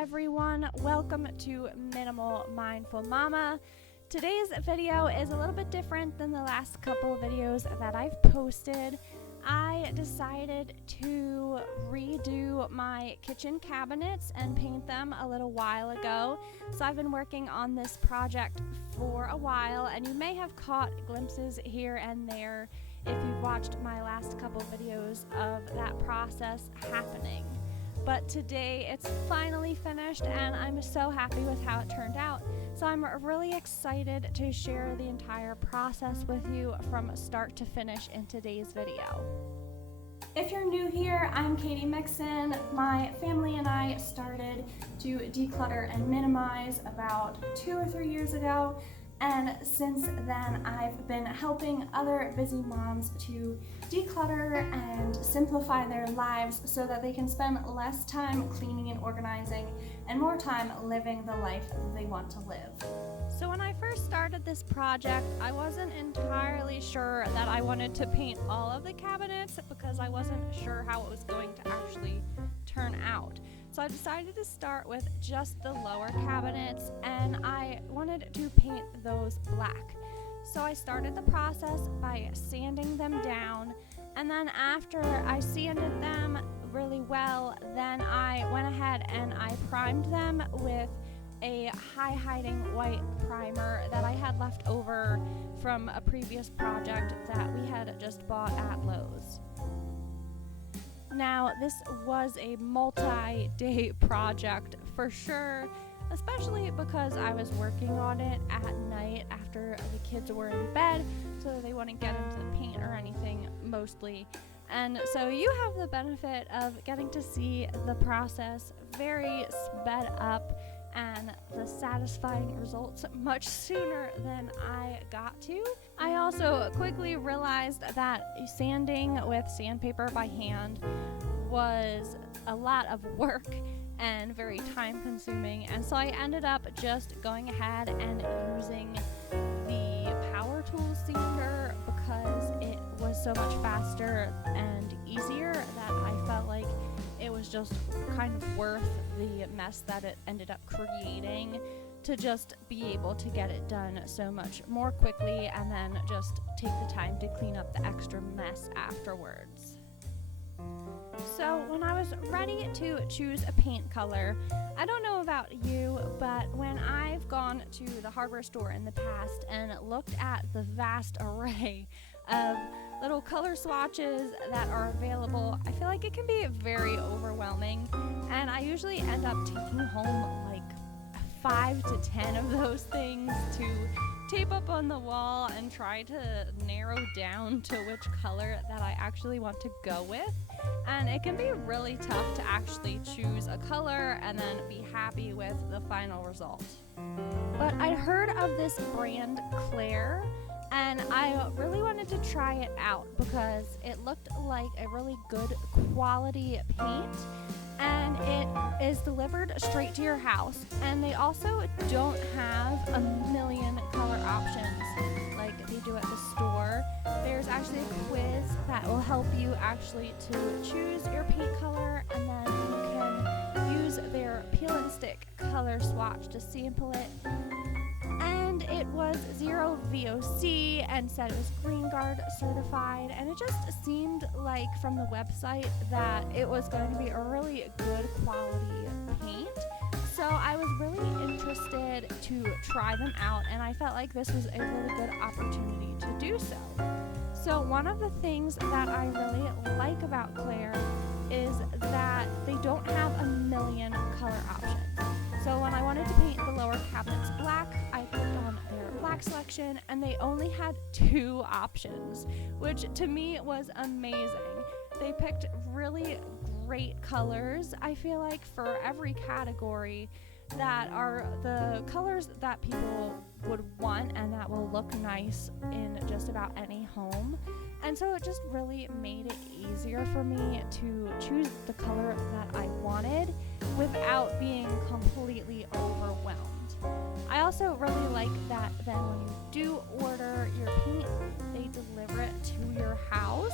everyone, welcome to Minimal Mindful Mama. Today's video is a little bit different than the last couple of videos that I've posted. I decided to redo my kitchen cabinets and paint them a little while ago. So I've been working on this project for a while, and you may have caught glimpses here and there if you've watched my last couple videos of that process happening. But today it's finally finished and I'm so happy with how it turned out. So I'm really excited to share the entire process with you from start to finish in today's video. If you're new here, I'm Katie Mixon. My family and I started to declutter and minimize about 2 or 3 years ago. And since then, I've been helping other busy moms to declutter and simplify their lives so that they can spend less time cleaning and organizing and more time living the life that they want to live. So when I first started this project, I wasn't entirely sure that I wanted to paint all of the cabinets because I wasn't sure how it was going to actually turn out. So I decided to start with just the lower cabinets, and I wanted to paint those black. So I started the process by sanding them down, and then after I sanded them really well, then I went ahead and I primed them with a high-hiding white primer that I had left over from a previous project that we had just bought at Lowe's. Now, this was a multi-day project for sure, especially because I was working on it at night after the kids were in bed, so they wouldn't get into the paint or anything mostly. And so you have the benefit of getting to see the process very sped up and the satisfying results much sooner than I got to. I also quickly realized that sanding with sandpaper by hand was a lot of work and very time consuming, and so I ended up just going ahead and using the power tool sander because it was so much faster and easier that I felt like it was just kind of worth the mess that it ended up creating to just be able to get it done so much more quickly and then just take the time to clean up the extra mess afterwards. So when I was ready to choose a paint color, I don't know about you, but when I've gone to the hardware store in the past and looked at the vast array of little color swatches that are available, I feel like it can be very overwhelming, and I usually end up taking home like 5 to 10 of those things to tape up on the wall and try to narrow down to which color that I actually want to go with. And it can be really tough to actually choose a color and then be happy with the final result. But I heard of this brand Clare, and I really wanted to try it out because it looked like a really good quality paint, and it is delivered straight to your house. And they also don't have a million color options like they do at the store. There's actually a quiz that will help you actually to choose your paint color, and then you can use their peel and stick color swatch to sample it. And it was 0 VOC and said it was Green Guard certified, and it just seemed like from the website that it was going to be a really good quality paint. So I was really interested to try them out, and I felt like this was a really good opportunity to do so. So one of the things that I really like about Clare is that they don't have a million color options. So when I wanted to paint the lower cabinets black, I clicked on their black selection, and they only had 2 options, which to me was amazing. They picked really great colors, I feel like, for every category that are the colors that people would want and that will look nice in just about any home. And so it just really made it easier for me to choose the color that I wanted without being completely overwhelmed. I also really like that then when you do order your paint, they deliver it to your house.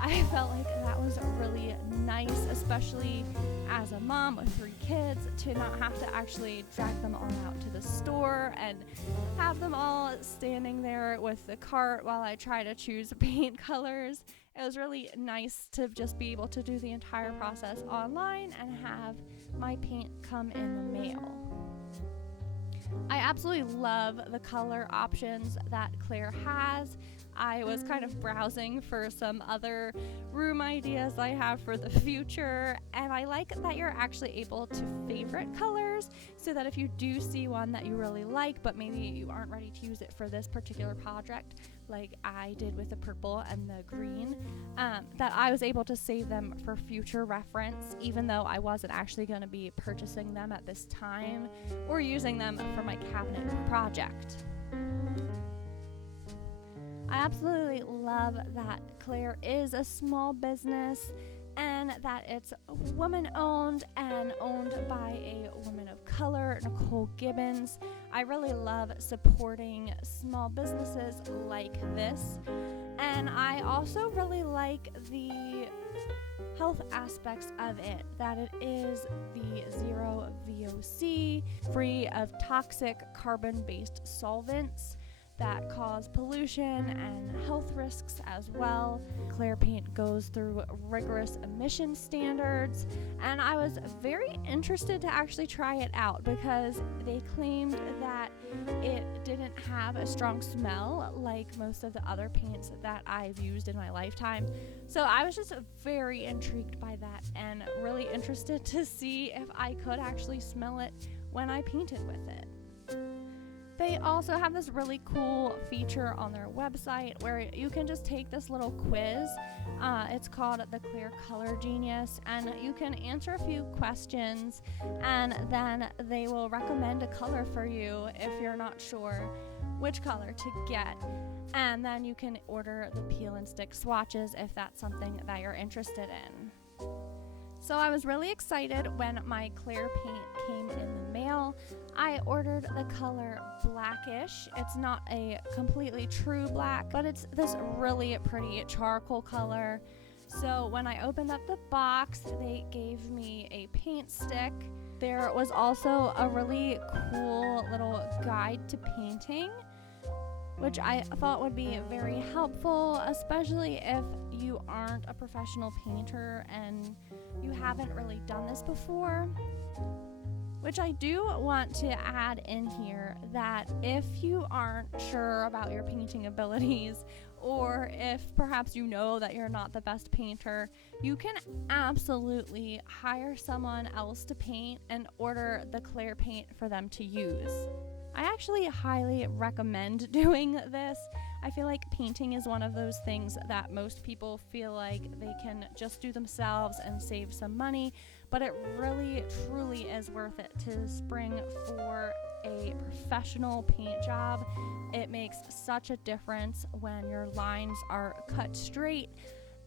I I felt like that was really nice, especially as a mom with 3 kids, to not have to actually drag them all out to the store and have them all standing there with the cart while I try to choose paint colors. It was really nice to just be able to do the entire process online and have my paint come in the mail. I absolutely love the color options that Clare has. I was kind of browsing for some other room ideas I have for the future, and I like that you're actually able to favorite colors, so that if you do see one that you really like, but maybe you aren't ready to use it for this particular project, like I did with the purple and the green, that I was able to save them for future reference, even though I wasn't actually going to be purchasing them at this time or using them for my cabinet project. I absolutely love that Clare is a small business and that it's woman-owned and owned by a woman of color, Nicole Gibbons. I really love supporting small businesses like this, and I also really like the health aspects of it, that it is the zero VOC, free of toxic carbon-based solvents that cause pollution and health risks as well. Clare Paint goes through rigorous emission standards, and I was very interested to actually try it out because they claimed that it didn't have a strong smell like most of the other paints that I've used in my lifetime. So I was just very intrigued by that and really interested to see if I could actually smell it when I painted with it. They also have this really cool feature on their website where you can just take this little quiz. It's called the Clare Color Genius, and you can answer a few questions, and then they will recommend a color for you if you're not sure which color to get. And then you can order the peel and stick swatches if that's something that you're interested in. So I was really excited when my Clare Paint came in the mail. I ordered the color Blackish. It's not a completely true black, but it's this really pretty charcoal color. So when I opened up the box, they gave me a paint stick. There was also a really cool little guide to painting, which I thought would be very helpful, especially if you aren't a professional painter and you haven't really done this before. Which I do want to add in here that if you aren't sure about your painting abilities, or if perhaps you know that you're not the best painter, you can absolutely hire someone else to paint and order the Clare paint for them to use. I actually highly recommend doing this. I feel like painting is one of those things that most people feel like they can just do themselves and save some money, but it really, truly is worth it to spring for a professional paint job. It makes such a difference when your lines are cut straight,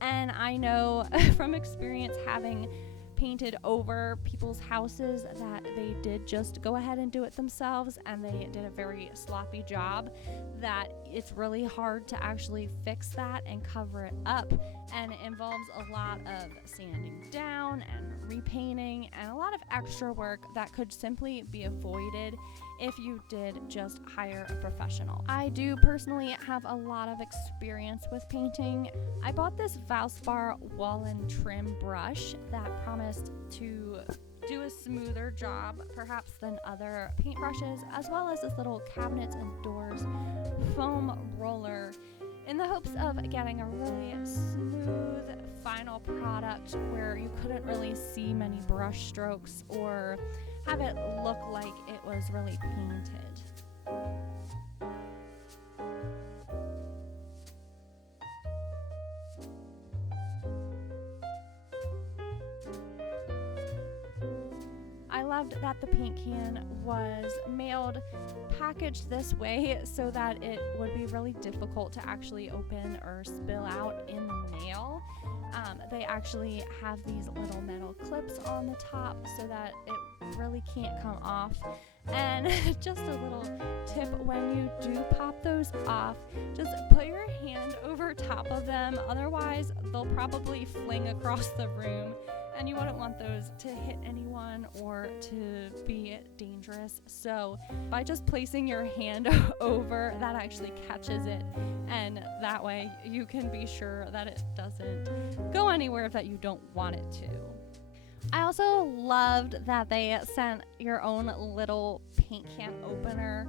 and I know from experience, having painted over people's houses, that they did just go ahead and do it themselves and they did a very sloppy job, that it's really hard to actually fix that and cover it up, and it involves a lot of sanding down and repainting and a lot of extra work that could simply be avoided if you did just hire a professional. I do personally have a lot of experience with painting. I bought this Valspar Wall-In Trim brush that promised to do a smoother job perhaps than other paintbrushes, as well as this little cabinets and doors foam roller, in the hopes of getting a really smooth final product where you couldn't really see many brush strokes or have it look like it was really painted. I loved that the paint can was mailed packaged this way so that it would be really difficult to actually open or spill out in the mail. They actually have these little metal clips on the top so that it really can't come off. And just a little tip, when you do pop those off, just put your hand over over top of them. Otherwise, they'll probably fling across the room, and you wouldn't want those to hit anyone or to be dangerous. So by just placing your hand over, that actually catches it, and that way you can be sure that it doesn't go anywhere that you don't want it to. I also loved that they sent your own little paint can opener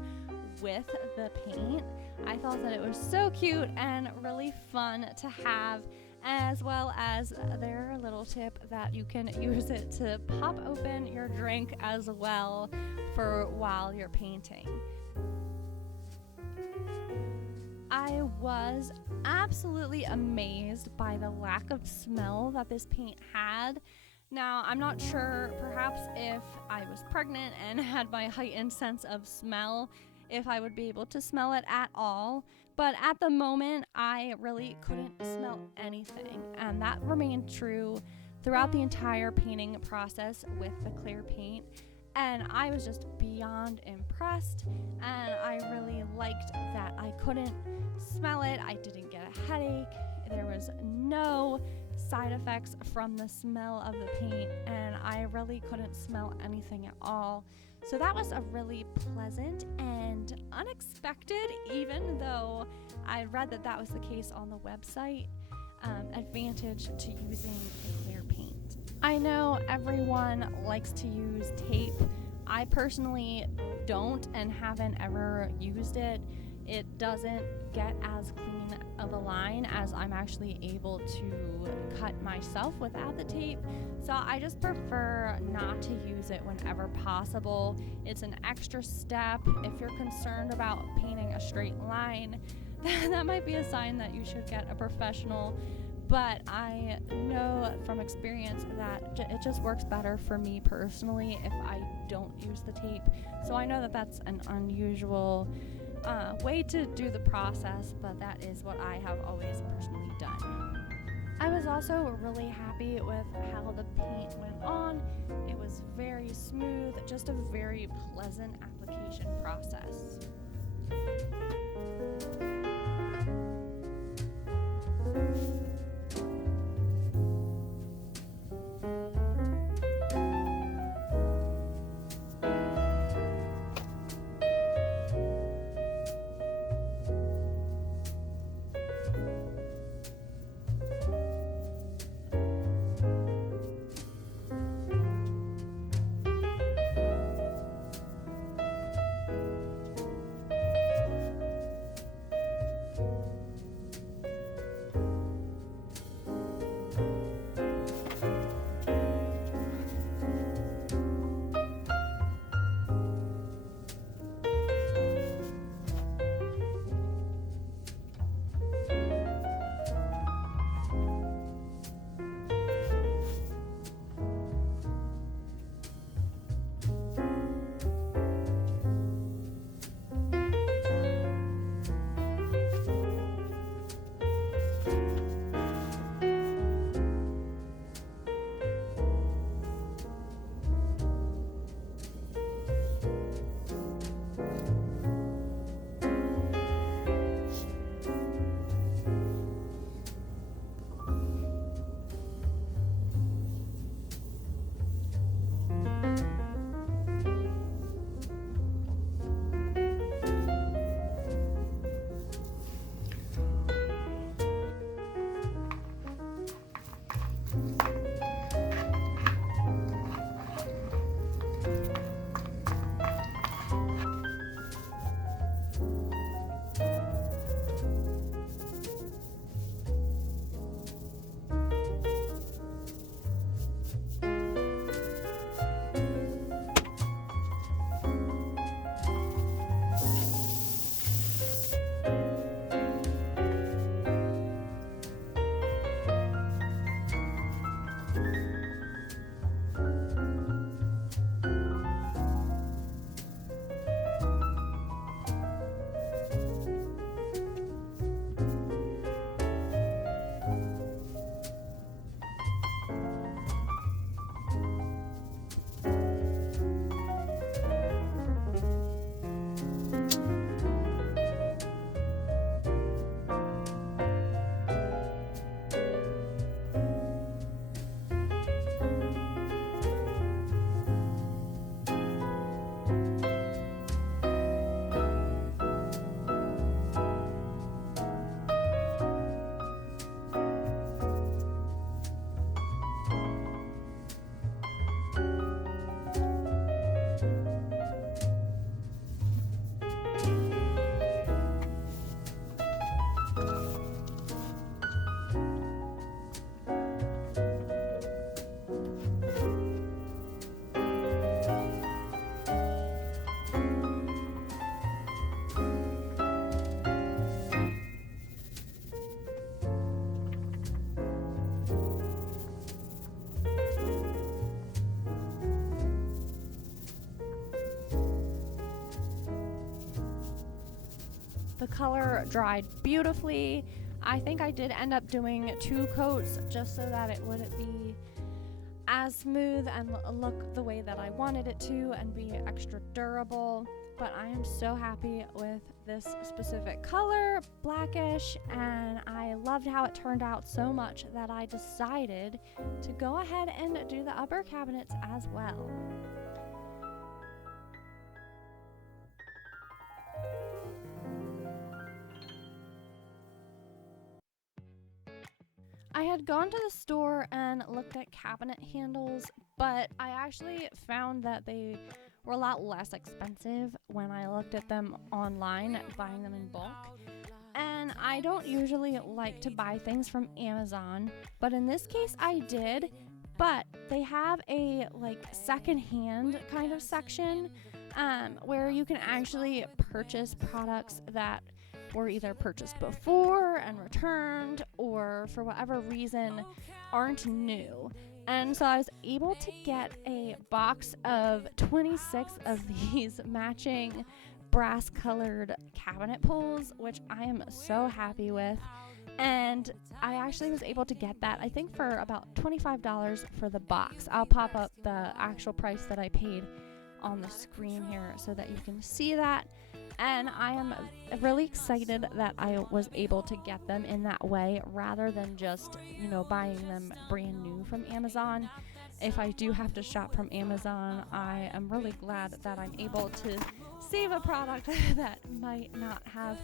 with the paint. I thought that it was so cute and really fun to have, as well as their little tip that you can use it to pop open your drink as well for while you're painting. I was absolutely amazed by the lack of smell that this paint had. Now, I'm not sure, perhaps if I was pregnant and had my heightened sense of smell, if I would be able to smell it at all. But at the moment, I really couldn't smell anything. And that remained true throughout the entire painting process with the Clare Paint. And I was just beyond impressed. And I really liked that I couldn't smell it. I didn't get a headache. There was no side effects from the smell of the paint, and I really couldn't smell anything at all. So that was a really pleasant and unexpected, even though I read that that was the case on the website, advantage to using the Clare Paint. I know everyone likes to use tape. I personally don't and haven't ever used it. It doesn't get as clean of a line as I'm actually able to cut myself without the tape. So I just prefer not to use it whenever possible. It's an extra step. If you're concerned about painting a straight line, that might be a sign that you should get a professional. But I know from experience that it just works better for me personally if I don't use the tape. So I know that that's an unusual way to do the process, but that is what I have always personally done. I was also really happy with how the paint went on. It was very smooth, just a very pleasant application process. The color dried beautifully. I think I did end up doing 2 coats just so that it would be as smooth and look the way that I wanted it to and be extra durable. But I am so happy with this specific color, blackish, and I loved how it turned out so much that I decided to go ahead and do the upper cabinets as well. I had gone to the store and looked at cabinet handles, but I actually found that they were a lot less expensive when I looked at them online, buying them in bulk. And I don't usually like to buy things from Amazon, but in this case I did. But they have a secondhand kind of section where you can actually purchase products that were either purchased before and returned, or for whatever reason aren't new. And so I was able to get a box of 26 of these matching brass colored cabinet pulls, which I am so happy with. And I actually was able to get that, I think, for about $25 for the box. I'll pop up the actual price that I paid on the screen here so that you can see that. And I am really excited that I was able to get them in that way rather than just, buying them brand new from Amazon. If I do have to shop from Amazon, I am really glad that I'm able to save a product that might not have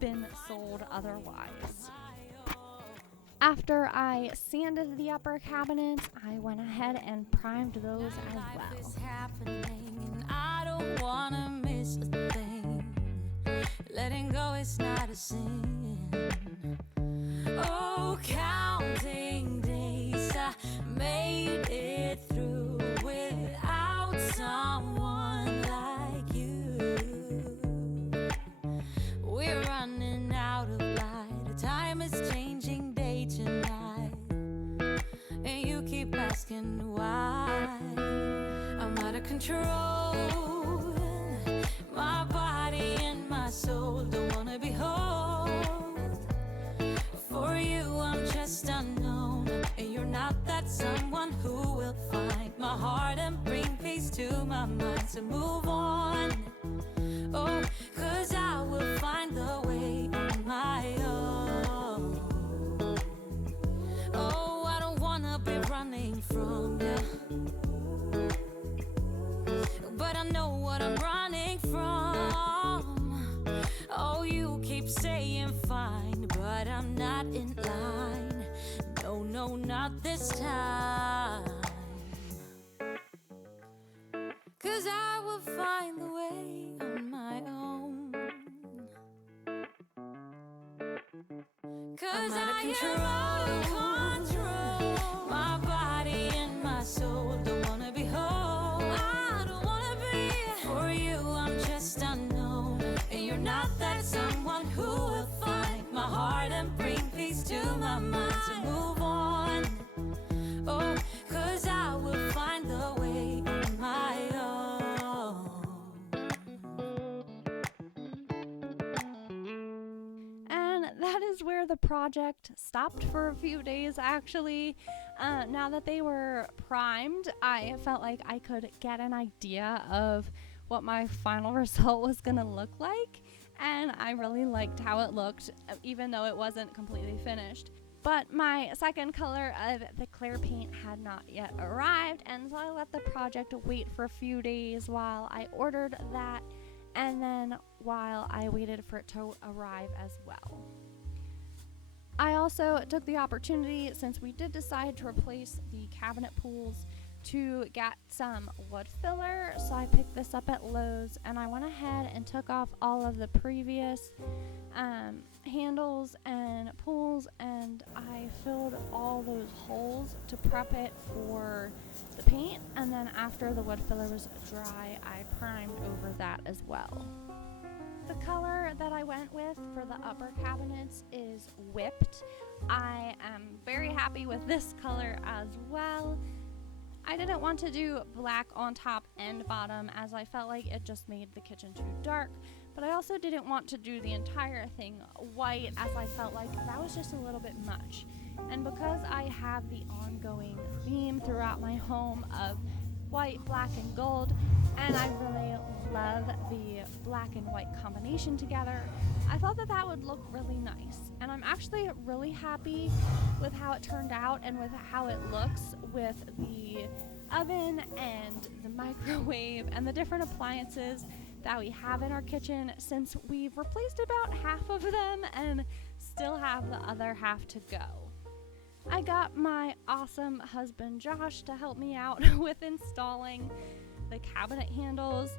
been sold otherwise. After I sanded the upper cabinets, I went ahead and primed those as well. I don't wanna miss a thing. Letting go is not a sin. Oh, counting days, I made it through without someone like you. We're running out of light. Time is changing day to night, and you keep asking why. I'm out of control. My body and my soul don't wanna be whole. For you I'm just unknown, and you're not that someone who will find my heart and bring peace to my mind. So move on, oh, 'cause I will find the way on my own. Oh, I don't wanna be running from you, but I know what I'm running from. Oh, you keep saying fine, but I'm not in line. No, no, not this time. 'Cause I will find the way on my own. 'Cause I am out of control. My body and my soul don't wanna be whole. I don't wanna be. For you I'm just unknown, and you're not that someone who will find my heart and bring peace to my mind. So move on, oh, 'cause I will find the way on my own. And that is where the project stopped for a few days, actually. Now that they were primed, I felt like I could get an idea of what my final result was going to look like. And I really liked how it looked, even though it wasn't completely finished. But my second color of the Clare Paint had not yet arrived, and so I let the project wait for a few days while I ordered that, and then while I waited for it to arrive as well. I also took the opportunity, since we did decide to replace the cabinet pools, to get some wood filler. So I picked this up at Lowe's, and I went ahead and took off all of the previous handles and pulls, and I filled all those holes to prep it for the paint. And then after the wood filler was dry, I primed over that as well. The color that I went with for the upper cabinets is Whipped. I am very happy with this color as well. I didn't want to do black on top and bottom, as I felt like it just made the kitchen too dark, but I also didn't want to do the entire thing white, as I felt like that was just a little bit much. And because I have the ongoing theme throughout my home of white, black, and gold, and I really love the black and white combination together, I thought that that would look really nice. And I'm actually really happy with how it turned out and with how it looks with the oven and the microwave and the different appliances that we have in our kitchen, since we've replaced about half of them and still have the other half to go. I got my awesome husband Josh to help me out with installing the cabinet handles.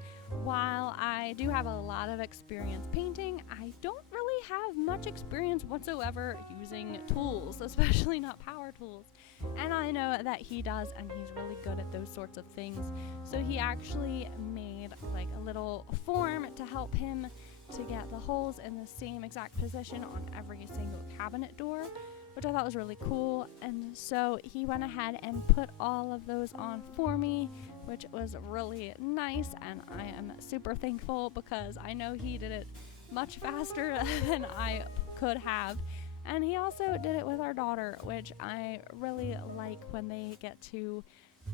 While I do have a lot of experience painting, I don't really have much experience whatsoever using tools, especially not power tools. And I know that he does, and he's really good at those sorts of things. So he actually made like a little form to help him to get the holes in the same exact position on every single cabinet door, which I thought was really cool. And so he went ahead and put all of those on for me, which was really nice, and I am super thankful because I know he did it much faster than I could have. And he also did it with our daughter, which I really like when they get to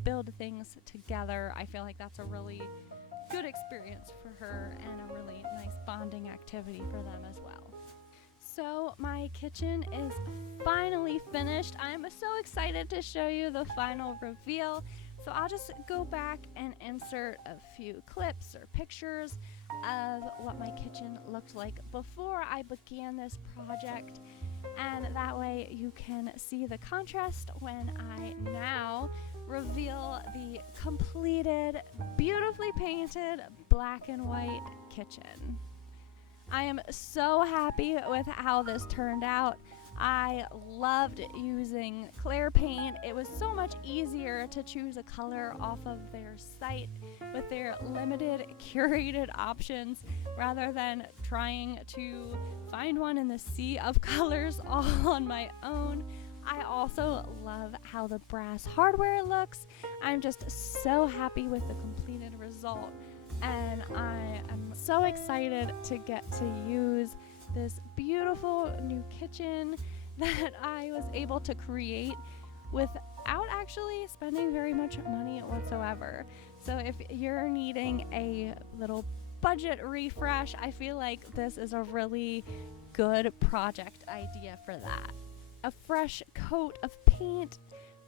build things together. I feel like that's a really good experience for her and a really nice bonding activity for them as well. So my kitchen is finally finished. I'm so excited to show you the final reveal. So I'll just go back and insert a few clips or pictures of what my kitchen looked like before I began this project. And that way you can see the contrast when I now reveal the completed, beautifully painted black and white kitchen. I am so happy with how this turned out. I loved using Clare Paint. It was so much easier to choose a color off of their site with their limited curated options rather than trying to find one in the sea of colors all on my own. I also love how the brass hardware looks. I'm just so happy with the completed result, and I am so excited to get to use this beautiful new kitchen that I was able to create without actually spending very much money whatsoever. So if you're needing a little budget refresh, I feel like this is a really good project idea for that. A fresh coat of paint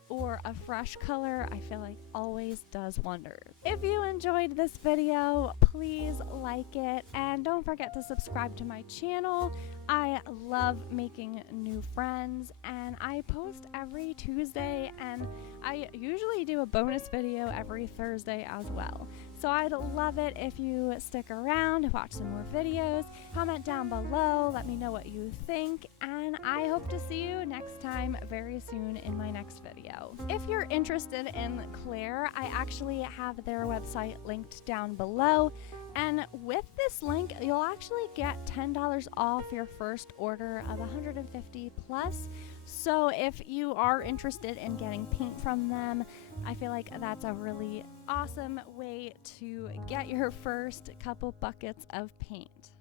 or a fresh color, I feel like always does wonders. If you enjoyed this video, please like it, and don't forget to subscribe to my channel. I love making new friends, and I post every Tuesday, and I usually do a bonus video every Thursday as well. So I'd love it if you stick around, watch some more videos, comment down below, let me know what you think, and I hope to see you next time very soon in my next video. If you're interested in Clare, I actually have their website linked down below, and with this link, you'll actually get $10 off your first order of $150 plus. So if you are interested in getting paint from them, I feel like that's a really awesome way to get your first couple buckets of paint.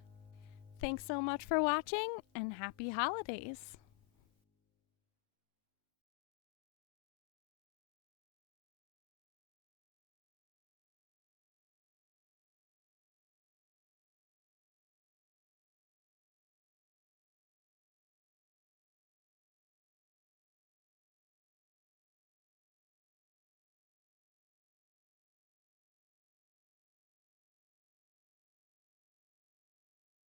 Thanks so much for watching, and happy holidays!